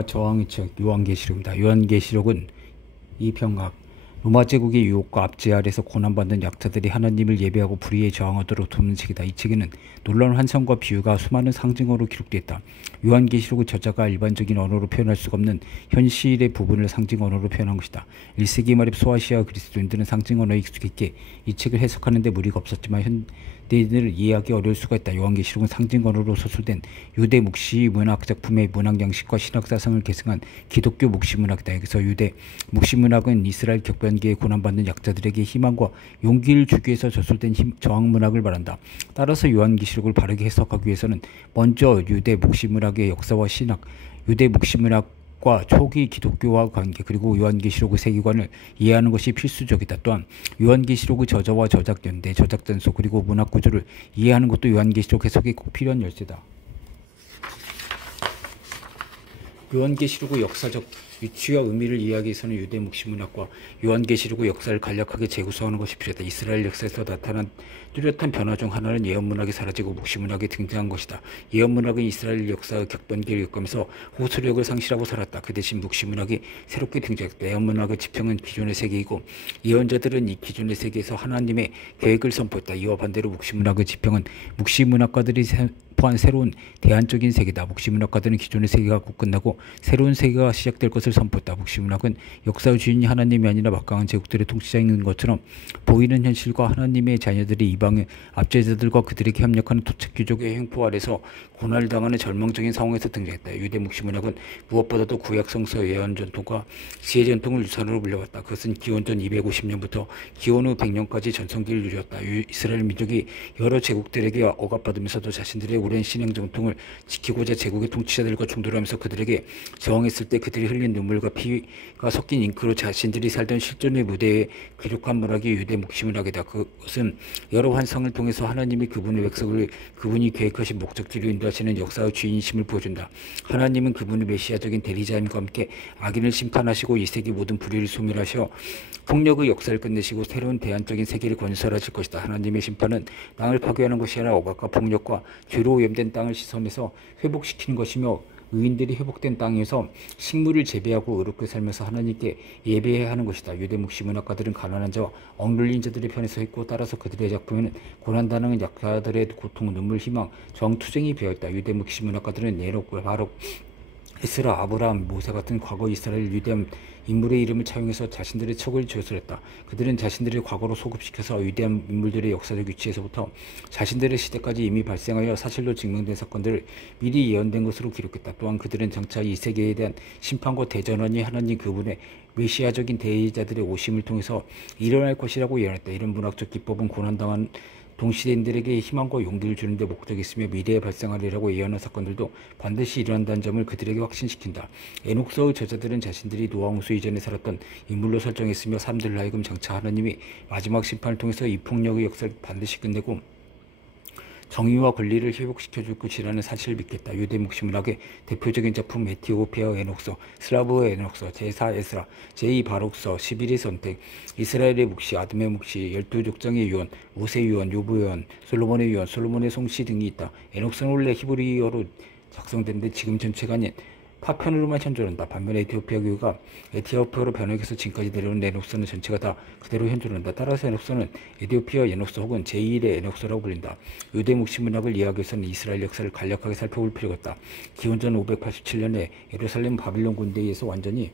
저항의 책 요한계시록입니다. 요한계시록은 이 병학 로마 제국의 유혹과 압제 아래서 고난받는 약자들이 하나님을 예배하고 불의에 저항하도록 돕는 책이다. 이 책에는 놀라운 환상과 비유가 수많은 상징어로 기록됐다. 요한계시록의 저자가 일반적인 언어로 표현할 수가 없는 현실의 부분을 상징 언어로 표현한 것이다. 1세기 말에 소아시아 그리스도인들은 상징 언어에 익숙했기에 이 책을 해석하는 데 무리가 없었지만 현대인을 이해하기 어려울 수가 있다. 요한계시록은 상징 언어로 서술된 유대 묵시 문학 작품의 문학 양식과 신학 사상을 계승한 기독교 묵시 문학이다. 여기서 유대 묵시 문학은 이스라엘 격변기에 고난받는 약자들에게 희망과 용기를 주기 위해서 저술된 저항 문학을 말한다. 따라서 요한계시록을 바르게 해석하기 위해서는 먼저 유대 묵시 문학의 역사와 신학, 유대 묵시 문학과 초기 기독교와 관계, 그리고 요한계시록의 세계관을 이해하는 것이 필수적이다. 또한 요한계시록의 저자와 저작 연대, 저작 전소, 그리고 문학 구조를 이해하는 것도 요한계시록 해석에 꼭 필요한 열쇠다. 요한계시록의 역사적 위치와 의미를 이해하기 위해서는 유대 묵시 문학과 요한계시록의 역사를 간략하게 재구성하는 것이 필요하다. 이스라엘 역사에서 나타난 뚜렷한 변화 중 하나는 예언 문학이 사라지고 묵시 문학이 등장한 것이다. 예언 문학은 이스라엘 역사의 격변기를 겪으면서 호소력을 상실하고 살았다. 그 대신 묵시 문학이 새롭게 등장했다. 예언 문학의 지평은 기존의 세계이고 예언자들은 이 기존의 세계에서 하나님의 계획을 선포했다. 이와 반대로 묵시 문학의 지평은 묵시 문학가들이 포함한 새로운 대안적인 세계다. 묵시 문학가들은 기존의 세계가 곧 끝나고 새로운 세계가 시작될 것을 선포했다. 묵시 문학은 역사의 주인이 하나님이 아니라 막강한 제국들의 통치자인 것처럼 보이는 현실과 하나님의 자녀들이 이방의 압제자들과 그들에게 협력하는 토착귀족의 횡포 아래서 고난을 당하는 절망적인 상황에서 등장했다. 유대 묵시 문학은 무엇보다도 구약 성서 예언 전통과 지혜 전통을 유산으로 물려왔다. 그것은 기원전 250년부터 기원 후 100년까지 전성기를 누렸다. 이스라엘 민족이 여러 제국들에게 억압받으면서도 자신들의 오랜 신앙 정통을 지키고자 제국의 통치자들과 충돌하면서 그들에게 저항했을 때 그들이 흘린 눈물과 피가 섞인 잉크로 자신들이 살던 실존의 무대에 기록한 문학이 유대 묵시 문학이다. 그것은 여러 환상을 통해서 하나님이 그분의 백성을 그분이 계획하신 목적지로 인도하시는 역사의 주인이심을 보여준다. 하나님은 그분의 메시아적인 대리자임과 함께 악인을 심판하시고 이 세계 모든 불의를 소멸하셔 폭력의 역사를 끝내시고 새로운 대안적인 세계를 건설하실 것이다. 하나님의 심판은 땅을 파괴하는 것이 아니라 억압과 폭력과 죄로 오염된 땅을 씻어내서 회복시키는 것이며 의인들이 회복된 땅에서 식물을 재배하고 의롭게 살면서 하나님께 예배해야 하는 것이다. 유대 묵시 문학가들은 가난한 자와 억눌린 자들의 편에 서 있고 따라서 그들의 작품에는 고난당하는 약자들의 고통, 눈물, 희망, 정투쟁이 배어있다. 유대 묵시 문학가들은 에녹, 바룩, 에스라, 아브라함, 모세 같은 과거 이스라엘 위대한 인물의 이름을 차용해서 자신들의 척을 저술했다. 그들은 자신들의 과거로 소급시켜서 위대한 인물들의 역사적 위치에서부터 자신들의 시대까지 이미 발생하여 사실로 증명된 사건들을 미리 예언된 것으로 기록했다. 또한 그들은 장차 이 세계에 대한 심판과 대전환이 하나님 그분의 메시아적인 대의자들의 오심을 통해서 일어날 것이라고 예언했다. 이런 문학적 기법은 고난당한 동시대인들에게 희망과 용기를 주는 데 목적이 있으며 미래에 발생하리라고 예언한 사건들도 반드시 일어난다는 점을 그들에게 확신시킨다. 에녹서의 저자들은 자신들이 노아 홍수 이전에 살았던 인물로 설정했으며 사람들을 하여금 장차 하나님이 마지막 심판을 통해서 이 폭력의 역사를 반드시 끝내고 정의와 권리를 회복시켜줄 것이라는 사실을 믿겠다. 유대 묵시 문학의 대표적인 작품 에티오피아 에녹서, 슬라브 에녹서, 제4 에스라, 제2 바룩서, 11의 선택, 이스라엘의 묵시, 아듬의 묵시, 12족장의 유언, 모세 유언, 요브 유언, 솔로몬의 유언, 솔로몬의 송시 등이 있다. 에녹서는 원래 히브리어로 작성됐는데 지금 전체가 아닌 파편으로만 현존한다. 반면에 에티오피아 교회가 에티오피아로 번역해서 지금까지 내려온 에녹서는 전체가 다 그대로 현존한다. 따라서 에녹서는 에티오피아 에녹서 혹은 제1의 에녹서라고 불린다. 유대 묵시 문학을 이해하기 위해서는 이스라엘 역사를 간략하게 살펴볼 필요가 있다. 기원전 587년에 예루살렘 바빌론 군대에 의해서 완전히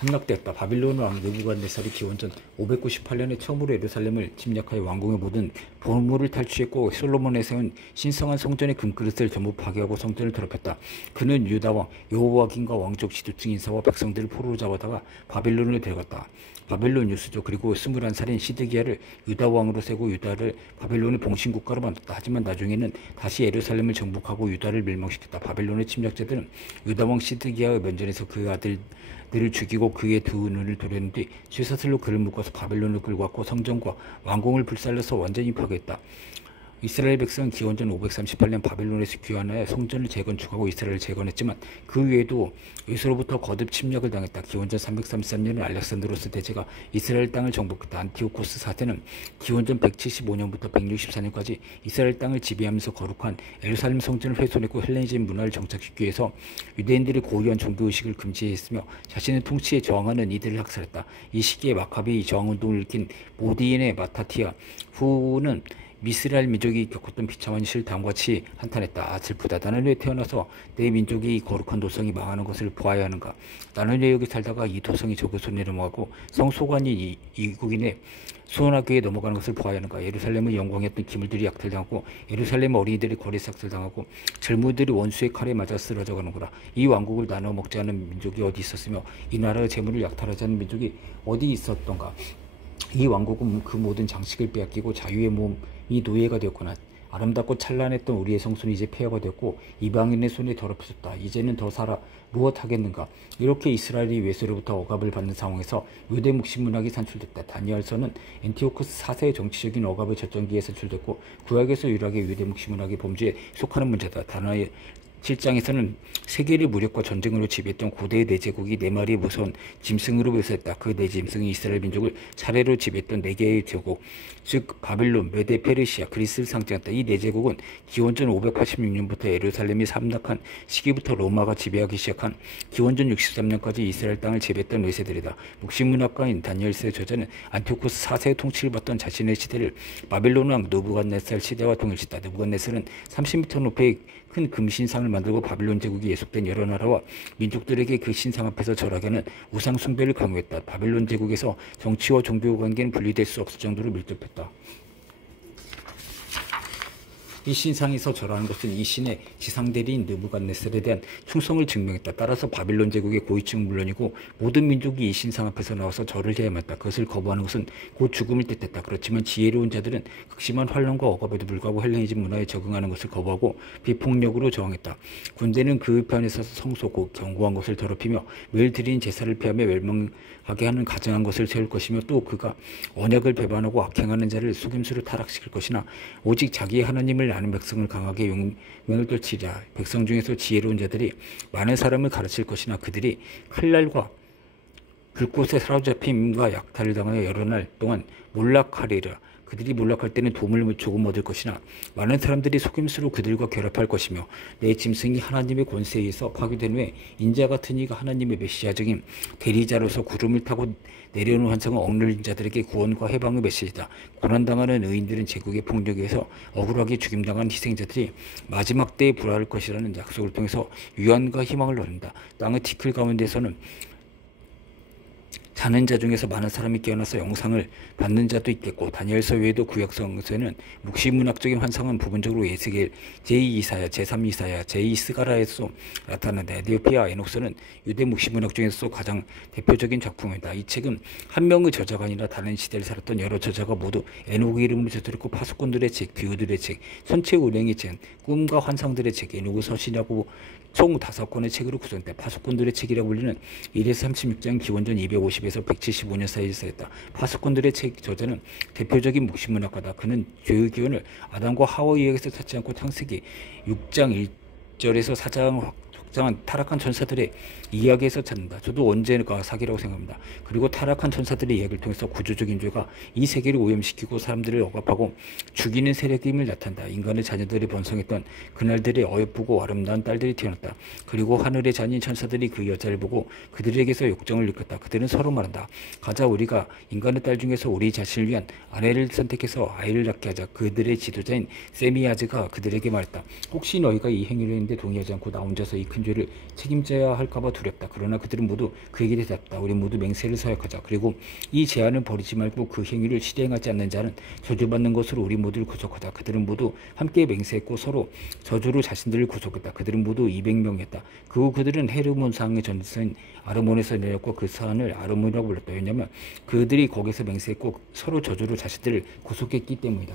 함락되었다. 바빌론 왕 느부갓네살이 기원전 598년에 처음으로 예루살렘을 침략하여 왕궁의 모든 보물을 탈취했고 솔로몬에 세운 신성한 성전의 금그릇을 전부 파괴하고 성전을 더럽혔다. 그는 유다 왕 여호와긴과 왕족 지도층 인사와 백성들을 포로로 잡아다가 바빌론을 데려갔다. 바빌론 유수족 그리고 21살인 시드기야를 유다 왕으로 세고 유다를 바빌론의 봉신국가로 만들었다. 하지만 나중에는 다시 예루살렘을 정복하고 유다를 멸망시켰다. 바빌론의 침략자들은 유다 왕 시드기야의 면전에서 그 아들들을 죽이고 그의 두 눈을 도렸는 뒤 쇠사슬로 그를 묶어서 바빌론을 끌고 왔고 성전과 왕궁을 불살려서 완전히 파괴했다. 이스라엘 백성은 기원전 538년 바빌론에서 귀환하여 성전을 재건축하고 이스라엘을 재건했지만 그 외에도 외수로부터 거듭 침략을 당했다. 기원전 333년에 알렉산드로스 대제가 이스라엘 땅을 정복했다. 안티오코스 4세는 기원전 175년부터 164년까지 이스라엘 땅을 지배하면서 거룩한 예루살렘 성전을 훼손했고 헬레니즘 문화를 정착시키기 위해서 유대인들의 고유한 종교의식을 금지했으며 자신의 통치에 저항하는 이들을 학살했다. 이 시기에 마카비 저항운동을 일으킨 모디인의 마타티아 후는 미스라엘 민족이 겪었던 비참한 시를 다음과 같이 한탄했다. 아, 슬프다. 나는 왜 태어나서 내 민족이 거룩한 도성이 망하는 것을 보아야 하는가. 나는 왜 여기 살다가 이 도성이 적의 손에 넘어가고 성소관이 이국인의 수원학교에 넘어가는 것을 보아야 하는가. 예루살렘의 영광이었던 기물들이 약탈당하고 예루살렘 어린이들이 거리 삭살당하고 젊은이들이 원수의 칼에 맞아 쓰러져 가는구나. 이 왕국을 나눠 먹지 않은 민족이 어디 있었으며 이 나라의 재물을 약탈하지 않은 민족이 어디 있었던가. 이 왕국은 그 모든 장식을 빼앗기고 자유의 몸이 노예가 되었구나. 아름답고 찬란했던 우리의 성소는 이제 폐허가 되었고 이방인의 손에 더럽혀졌다. 이제는 더 살아 무엇하겠는가. 이렇게 이스라엘이 외세로부터 억압을 받는 상황에서 유대 묵신 문학이 산출됐다. 다니엘서는 엔티오코스 4세의 정치적인 억압의 절정기에 산출됐고 구약에서 유일하게 유대 묵신 문학의 범주에 속하는 문제다. 다니엘 7장에서는 세계를 무력과 전쟁으로 지배했던 고대의 네 제국이 네 마리의 무서운 짐승으로 묘사했다. 그 네 짐승이 이스라엘 민족을 차례로 지배했던 네 개의 제국, 즉 바빌론, 메데, 페르시아, 그리스를 상징했다. 이 네 제국은 기원전 586년부터 예루살렘이 함락한 시기부터 로마가 지배하기 시작한 기원전 63년까지 이스라엘 땅을 지배했던 외세들이다. 묵신문학가인 다니엘서의 저자는 안티오코스 4세의 통치를 받던 자신의 시대를 바빌론 왕 느부갓네살 시대와 동일시했다. 느부갓네살은 30m 높이의 큰 금신상을 만들고 바빌론 제국이 예속된 여러 나라와 민족들에게 그 신상 앞에서 절하게 하는 우상 숭배를 강요했다. 바빌론 제국에서 정치와 종교 관계는 분리될 수 없을 정도로 밀접했다. 이 신상에서 절하는 것은 이 신의 지상대리인 느부갓네살에 대한 충성을 증명했다. 따라서 바빌론 제국의 고위층은 물론이고 모든 민족이 이 신상 앞에서 나와서 절을 해야만 했다. 그것을 거부하는 것은 곧 죽음을 뜻했다. 그렇지만 지혜로운 자들은 극심한 환란과 억압에도 불구하고 헬레니즘 문화에 적응하는 것을 거부하고 비폭력으로 저항했다. 군대는 그 편에 서서 성소고 견고한 것을 더럽히며 매일 드리는 제사를 폐하며 멸망하게 하는 가증한 것을 세울 것이며 또 그가 언약을 배반하고 악행하는 자를 속임수로 타락시킬 것이나 오직 자기의 하나님을 아는 백성을 강하게 용맹을 떨치자. 백성 중에서 지혜로운 자들이 많은 사람을 가르칠 것이나 그들이 칼날과 불꽃에 사로잡힘과 약탈을 당하여 여러 날 동안 몰락하리라. 그들이 몰락할 때는 도움을 조금 얻을 것이나 많은 사람들이 속임수로 그들과 결합할 것이며 내 짐승이 하나님의 권세에 의해서 파괴된 후에 인자 같은 이가 하나님의 메시아적인 대리자로서 구름을 타고 내려오는 환상은 억눌린 자들에게 구원과 해방의 메시지다. 고난당하는 의인들은 제국의 폭력에 의해서 억울하게 죽임당한 희생자들이 마지막 때에 불화할 것이라는 약속을 통해서 유한과 희망을 얻는다. 땅의 티끌 가운데서는 자는 자 중에서 많은 사람이 깨어나서 영상을 받는 자도 있겠고 다니엘서 외에도 구약성서에는 묵시문학적인 환상은 부분적으로 에스겔, 제2이사야, 제3이사야, 제2스가라에서 나타난다. 에디오피아 에녹스는 유대 묵시문학 중에서 가장 대표적인 작품이다. 이 책은 한 명의 저자가 아니라 다른 시대를 살았던 여러 저자가 모두 에녹의 이름으로 저술했고 파수꾼들의 책, 비유들의 책, 선체 운행의 책, 꿈과 환상들의 책, 에녹의 서신이라고 총 5권의 책으로 구성됐다. 파수꾼들의 책이라고 불리는 1에서 36장 기원전 250에서 175년 사이에 쓰였다. 파수꾼들의 책 저자는 대표적인 묵시문학가다. 그는 죄의 기원을 아담과 하와 이야기에서 찾지 않고 창세기 6장 1절에서 4장 확장한 타락한 천사들의 이야기에서 찾는다. 저도 언제가 사기라고 생각합니다. 그리고 타락한 천사들의 이야기를 통해서 구조적인 죄가 이 세계를 오염시키고 사람들을 억압하고 죽이는 세력임을 나타낸다. 인간의 자녀들이 번성했던 그날들의 어여쁘고 아름다운 딸들이 태어났다. 그리고 하늘의 자녀인 천사들이 그 여자를 보고 그들에게서 욕정을 느꼈다. 그들은 서로 말한다. 가자, 우리가 인간의 딸 중에서 우리 자신을 위한 아내를 선택해서 아이를 낳게 하자. 그들의 지도자인 세미아즈가 그들에게 말했다. 혹시 너희가 이 행위를 했는데 동의하지 않고 나 혼자서 이 큰 죄를 책임져야 할까봐 두렵다. 그러나 그들은 모두 그에게 대답했다. 우리 모두 맹세를 서약하자. 그리고 이 제안을 버리지 말고 그 행위를 실행하지 않는 자는 저주받는 것으로 우리 모두를 구속하자. 그들은 모두 함께 맹세했고 서로 저주로 자신들을 구속했다. 그들은 모두 200명이었다. 그후 그들은 헤르몬상의 전선인 아르몬에서 내렸고 그 산을 아르몬이라고 불렀다. 왜냐하면 그들이 거기서 맹세했고 서로 저주로 자신들을 구속했기 때문이다.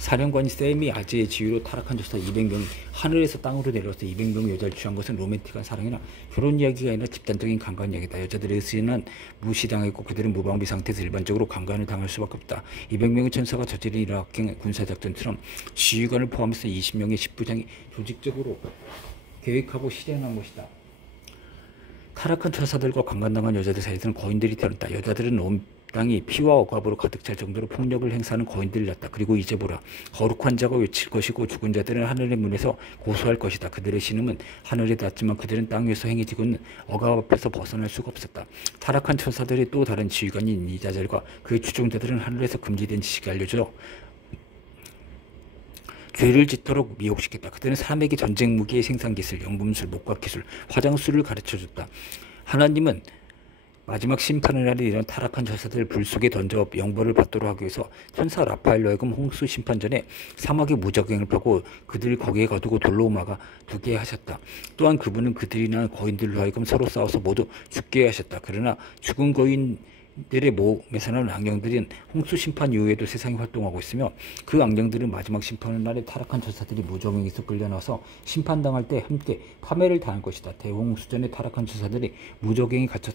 사령관이 샘이 아재의 지위로 타락한 조사 200명 하늘에서 땅으로 내려와서 200명 여자를 취한 것은 로맨틱한 사랑이나 결혼 이야기가 아니라 집단적인 강간 이야기다. 여자들의 의지는 무시당했고 그들은 무방비 상태에서 일반적으로 강간을 당할 수밖에 없다. 200명의 천사가 저지른 이라크 군사작전처럼 지휘관을 포함해서 20명의 십부장이 조직적으로 계획하고 실행한 것이다. 타락한 천사들과 강간당한 여자들 사이에서는 거인들이 태어났다. 여자들은 온 땅이 피와 억압으로 가득 찰 정도로 폭력을 행사하는 거인들이 났다. 그리고 이제 보라. 거룩한 자가 외칠 것이고 죽은 자들은 하늘의 문에서 고소할 것이다. 그들의 신음은 하늘에 닿았지만 그들은 땅 위에서 행해지고 있는 억압 앞에서 벗어날 수가 없었다. 타락한 천사들의 또 다른 지휘관인 이자젤과 그의 추종자들은 하늘에서 금지된 지식을 알려줘 죄를 짓도록 미혹시켰다. 그들은 사람에게 전쟁 무기의 생산기술, 연금술, 목각기술, 화장술을 가르쳐줬다. 하나님은 마지막 심판의 날에 이런 타락한 천사들을 불 속에 던져 영벌을 받도록 하기 위해서 천사 라파엘로 하여금 홍수 심판 전에 사막에 무적행을 펴고 그들을 거기에 가두고 돌로 막아 두게 하셨다. 또한 그분은 그들이나 거인들로 하여금 서로 싸워서 모두 죽게 하셨다. 그러나 죽은 거인들의 몸에서 나는 악령들은 홍수 심판 이후에도 세상에 활동하고 있으며 그 악령들은 마지막 심판의 날에 타락한 천사들이 무적행에서 끌려나와서 심판당할 때 함께 파멸을 당할 것이다. 대홍수 전에 타락한 천사들이 무적행에 갇혀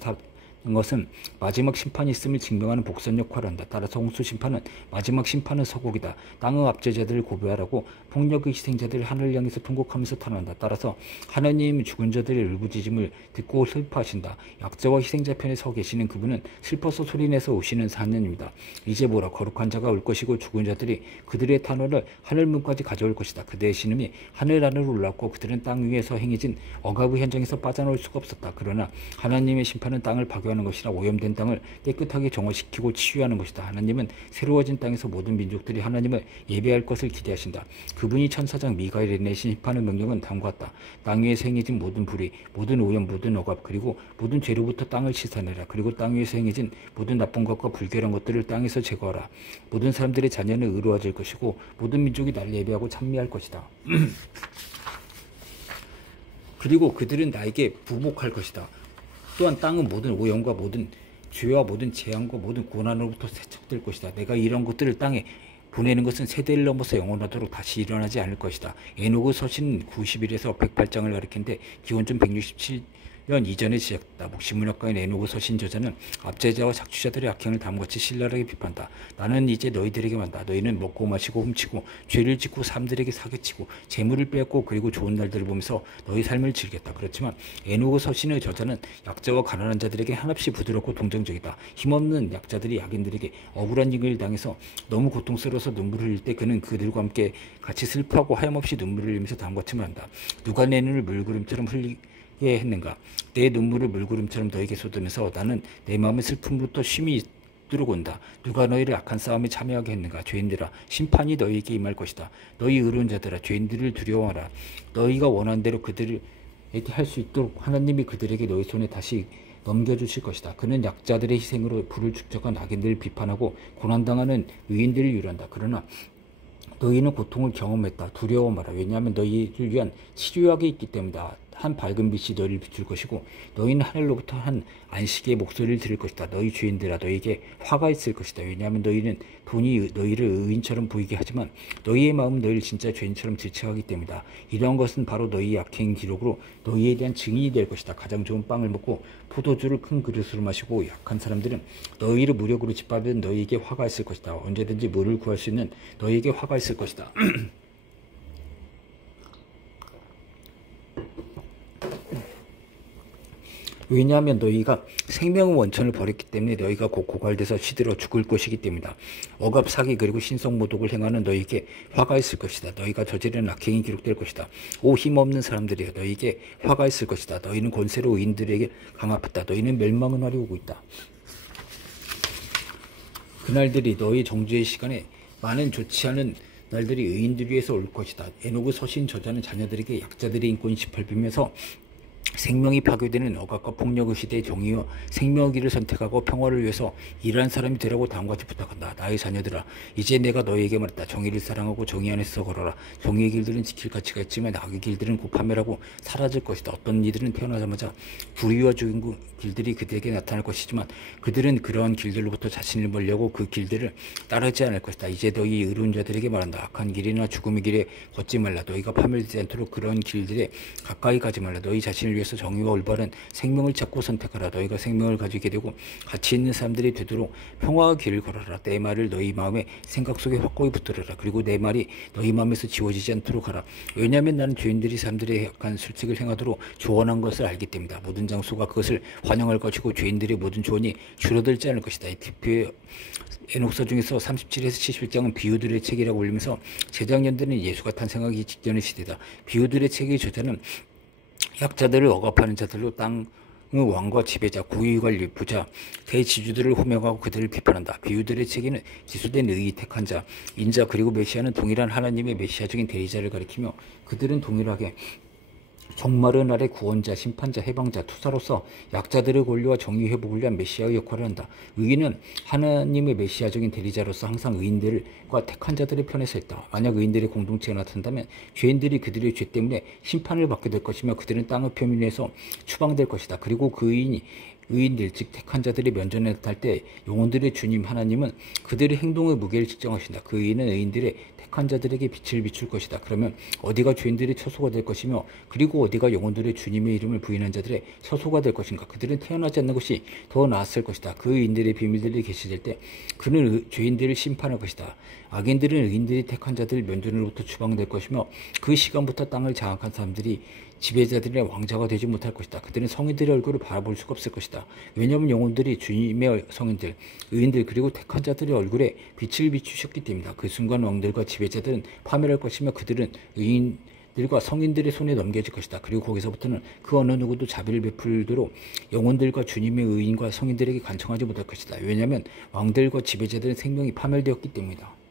것은 마지막 심판이 있음을 증명하는 복선 역할을 한다. 따라서 홍수 심판은 마지막 심판의 서곡이다. 땅의 압제자들을 고배하라고 폭력의 희생자들을 하늘을 향해서 통곡하면서 탄원한다. 따라서 하나님이 죽은 자들의 울부짖음을 듣고 슬퍼하신다. 약자와 희생자 편에 서 계시는 그분은 슬퍼서 소리내서 오시는 하나님입니다. 이제 보라. 거룩한 자가 올 것이고 죽은 자들이 그들의 탄원을 하늘문까지 가져올 것이다. 그들의 신음이 하늘 안으로 올라왔고 그들은 땅 위에서 행해진 억압의 현장에서 빠져나올 수가 없었다. 그러나 하나님의 심판은 땅을 파괴하는 것이라 오염된 땅을 깨끗하게 정화시키고 치유하는 것이다. 하나님은 새로워진 땅에서 모든 민족들이 하나님을 예배할 것을 기대하신다. 그분이 천사장 미가엘에 내신 심판의 명령은 다음과 같다. 땅 위에서 행해진 모든 불의, 모든 오염, 모든 억압, 그리고 모든 죄로부터 땅을 씻어내라. 그리고 땅 위에서 행해진 모든 나쁜 것과 불결한 것들을 땅에서 제거하라. 모든 사람들의 자녀는 의로워질 것이고 모든 민족이 나를 예배하고 찬미할 것이다. 그리고 그들은 나에게 부복할 것이다. 또한 땅은 모든 오염과 모든 죄와 모든 재앙과 모든 고난으로부터 세척될 것이다. 내가 이런 것들을 땅에 보내는 것은 세대를 넘어서 영원하도록 다시 일어나지 않을 것이다. 에녹의 서신 90일에서 108장을 가리키는데 기원전 167년 이전에 시작됐다. 묵시문학가인 에녹의 서신 저자는 압제자와 착취자들의 악행을 다음같이 신랄하게 비판한다. 나는 이제 너희들에게 말한다. 너희는 먹고 마시고 훔치고 죄를 짓고 사람들에게 사기치고 재물을 빼앗고 그리고 좋은 날들을 보면서 너희 삶을 즐겼다. 그렇지만 에녹의 서신의 저자는 약자와 가난한 자들에게 한없이 부드럽고 동정적이다. 힘없는 약자들이 악인들에게 억울한 일을 당해서 너무 고통스러워서 눈물을 흘릴 때 그는 그들과 함께 같이 슬퍼하고 하염없이 눈물을 흘리면서 다음같이 말한다. 누가 내 눈을 물구름처럼 흘리게 했는가? 내 눈물을 물구름처럼 너에게 쏟으면서 나는 내 마음의 슬픔부터 쉼이 들어온다. 누가 너희를 악한 싸움에 참여하게 했는가? 죄인들아, 심판이 너희에게 임할 것이다. 너희 의로운 자들아, 죄인들을 두려워하라. 너희가 원하는 대로 그들에게 할 수 있도록 하나님이 그들에게 너희 손에 다시 넘겨주실 것이다. 그는 약자들의 희생으로 불을 축적한 악인들을 비판하고 고난당하는 의인들을 위로한다. 그러나 너희는 고통을 경험했다. 두려워 마라. 왜냐하면 너희를 위한 치료약이 있기 때문이다. 한 밝은 빛이 너희를 비출 것이고 너희는 하늘로부터 한 안식의 목소리를 들을 것이다. 너희 죄인들아, 너희에게 화가 있을 것이다. 왜냐하면 너희는 돈이 너희를 의인처럼 보이게 하지만 너희의 마음은 너희를 진짜 죄인처럼 질책하기 때문이다. 이러한 것은 바로 너희의 악행 기록으로 너희에 대한 증인이 될 것이다. 가장 좋은 빵을 먹고 포도주를 큰 그릇으로 마시고 약한 사람들은 너희를 무력으로 짓밟은 너희에게 화가 있을 것이다. 언제든지 물을 구할 수 있는 너희에게 화가 있을 것이다. 왜냐하면 너희가 생명의 원천을 버렸기 때문에 너희가 곧 고갈돼서 시들어 죽을 것이기 때문이다. 억압, 사기 그리고 신성모독을 행하는 너희에게 화가 있을 것이다. 너희가 저지른 악행이 기록될 것이다. 오 힘없는 사람들이여, 너희에게 화가 있을 것이다. 너희는 권세로 의인들에게 강압했다. 너희는 멸망의 날이 오고 있다. 그날들이 너희 정죄의 시간에 많은 좋지 않은 날들이 의인들 위해서 올 것이다. 에녹의 서신 저자는 자녀들에게 약자들의 인권이 짓밟히면서 생명이 파괴되는 억압과 폭력의 시대의 정의와 생명의 길을 선택하고 평화를 위해서 일하는 사람이 되라고 다음과 같이 부탁한다. 나의 자녀들아, 이제 내가 너희에게 말했다. 정의를 사랑하고 정의 안에서 걸어라. 정의의 길들은 지킬 가치가 있지만 악의 길들은 곧 파멸하고 사라질 것이다. 어떤 이들은 태어나자마자 불의와 죽인 길들이 그들에게 나타날 것이지만 그들은 그러한 길들로부터 자신을 멀려고 그 길들을 따르지 않을 것이다. 이제 너희 의로운 자들에게 말한다. 악한 길이나 죽음의 길에 걷지 말라. 너희가 파멸되지 않도록 그런 길들에 가까이 가지 말라. 너희 자신을 위해서 정의와 올바른 생명을 찾고 선택하라. 너희가 생명을 가지게 되고 가치 있는 사람들이 되도록 평화의 길을 걸어라. 내 말을 너희 마음의 생각 속에 확고히 붙들어라. 그리고 내 말이 너희 마음에서 지워지지 않도록 하라. 왜냐하면 나는 죄인들이 사람들의 약한 술책을 행하도록 조언한 것을 알기 때문이다. 모든 장소가 그것을 환영할 것이고 죄인들의 모든 조언이 줄어들지 않을 것이다. 이 대표의 에녹서 중에서 37에서 71장은 비유들의 책이라고 불리면서 재작년들은 예수가 탄생하기 직전의 시대다. 비유들의 책의 저자는 약자들을 억압하는 자들로 땅의 왕과 지배자, 고위관리, 부자, 대지주들을 호명하고 그들을 비판한다. 비유들의 책에는 기술된 의, 택한 자, 인자 그리고 메시아는 동일한 하나님의 메시아적인 대리자를 가리키며 그들은 동일하게 종말의 날의 구원자, 심판자, 해방자, 투사로서 약자들의 권리와 정의 회복을 위한 메시아의 역할을 한다. 의인은 하나님의 메시아적인 대리자로서 항상 의인들과 택한 자들의 편에 서 있다. 만약 의인들의 공동체가 나타난다면 죄인들이 그들의 죄 때문에 심판을 받게 될 것이며 그들은 땅의 표면에서 추방될 것이다. 그리고 그 의인들 즉 택한 자들이 면전에 나타날 때 영혼들의 주님 하나님은 그들의 행동의 무게를 측정하신다. 그 의인은 의인들의 택한 자들에게 빛을 비출 것이다. 그러면 어디가 죄인들의 처소가 될 것이며 그리고 어디가 영혼들의 주님의 이름을 부인한 자들의 처소가 될 것인가. 그들은 태어나지 않는 것이 더 나았을 것이다. 그 의인들의 비밀들이 계시될 때 그는 죄인들을 심판할 것이다. 악인들은 의인들이 택한 자들 면전으로부터 추방될 것이며 그 시간부터 땅을 장악한 사람들이 지배자들의 왕자가 되지 못할 것이다. 그들은 성인들의 얼굴을 바라볼 수가 없을 것이다. 왜냐하면 영혼들이 주님의 성인들, 의인들 그리고 택한 자들의 얼굴에 빛을 비추셨기 때문이다. 그 순간 왕들과 지배자들은 파멸할 것이며 그들은 의인들과 성인들의 손에 넘겨질 것이다. 그리고 거기서부터는 그 어느 누구도 자비를 베풀도록 영혼들과 주님의 의인과 성인들에게 간청하지 못할 것이다. 왜냐하면 왕들과 지배자들은 생명이 파멸되었기 때문이다.